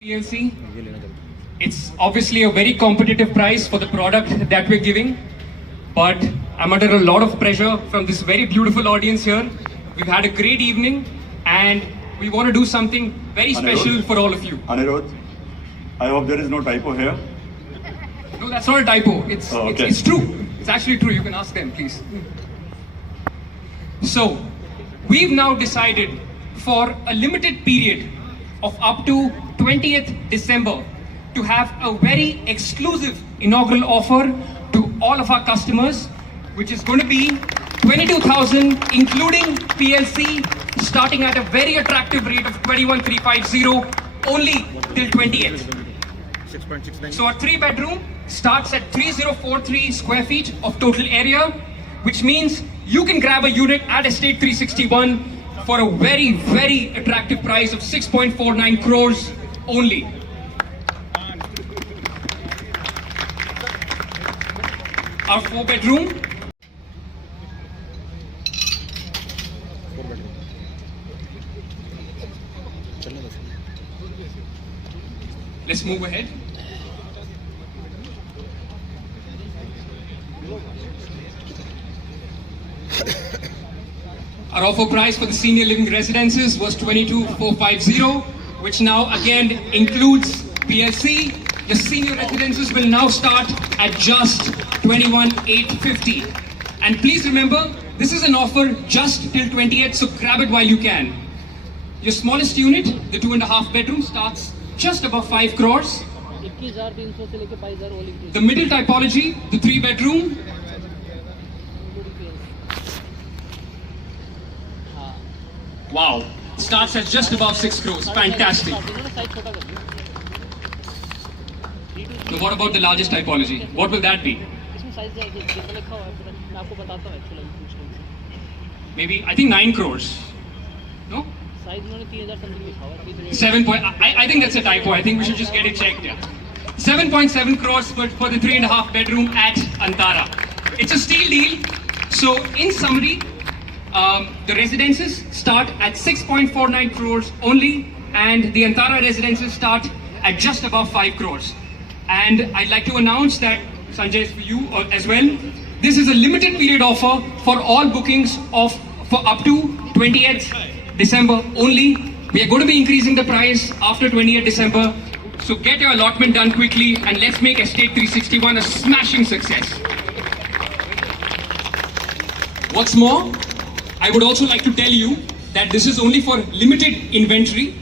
PLC. It's obviously a very competitive price for the product that we're giving, but I'm under a lot of pressure from this very beautiful audience here. We've had a great evening and we want to do something very special for all of you. Anirudh, I hope there is no typo here. No, that's not a typo. It's true. It's actually true. You can ask them, please. So, we've now decided for a limited period of up to 20th December to have a very exclusive inaugural offer to all of our customers, which is going to be 22,000 including PLC, starting at a very attractive rate of 21,350 only till 20th. So our 3-bedroom starts at 3043 square feet of total area, which means you can grab a unit at Estate 361 for a very, very attractive price of 6.49 crores only. Our 4-bedroom. Let's move ahead. Our offer price for the senior living residences was 22,450, which now again includes PLC. The senior residences will now start at just 21,850. And please remember, this is an offer just till 20th, so grab it while you can. Your smallest unit, the 2.5 bedroom, starts just above 5 crores. The middle typology, the 3-bedroom, wow, starts at just above 6 crores. Fantastic. Now, what about the largest typology? What will that be? Maybe, I think 9 crores. No? 7 point, I think that's a typo. I think we should just get it checked. Yeah. 7.7 crores for the 3.5 bedroom at Antara. It's a steal deal. So in summary, the residences start at 6.49 crores only, and the Antara residences start at just above 5 crores. And I'd like to announce that, Sanjay, is for you as well. This is a limited period offer for all bookings for up to 20th December only. We are going to be increasing the price after 20th December. So get your allotment done quickly and let's make Estate 361 a smashing success. What's more, I would also like to tell you that this is only for limited inventory,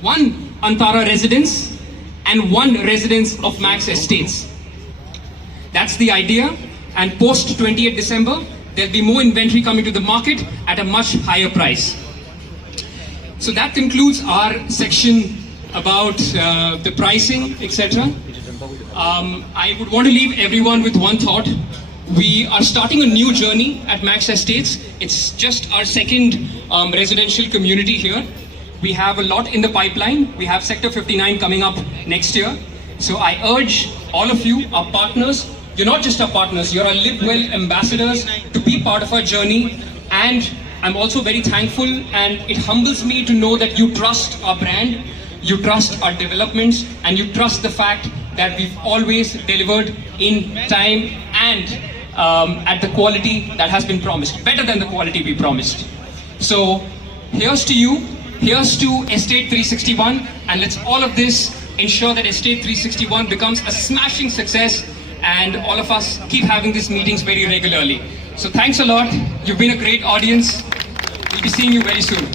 one Antara residence and one residence of Max Estates. That's the idea, and post 20th December, there'll be more inventory coming to the market at a much higher price. So that concludes our section about the pricing, etc. I would want to leave everyone with one thought. We are starting a new journey at Max Estates. It's just our second residential community here. We have a lot in the pipeline. We have Sector 59 coming up next year. So I urge all of you, our partners, you're not just our partners, you're our Live Well ambassadors, to be part of our journey. And I'm also very thankful, and it humbles me to know that you trust our brand, you trust our developments, and you trust the fact that we've always delivered in time and at the quality that has been promised, better than the quality we promised. So here's to you, here's to Estate 361, and let's all of this ensure that Estate 361 becomes a smashing success, and all of us keep having these meetings very regularly. So thanks a lot. You've been a great audience. We'll be seeing you very soon.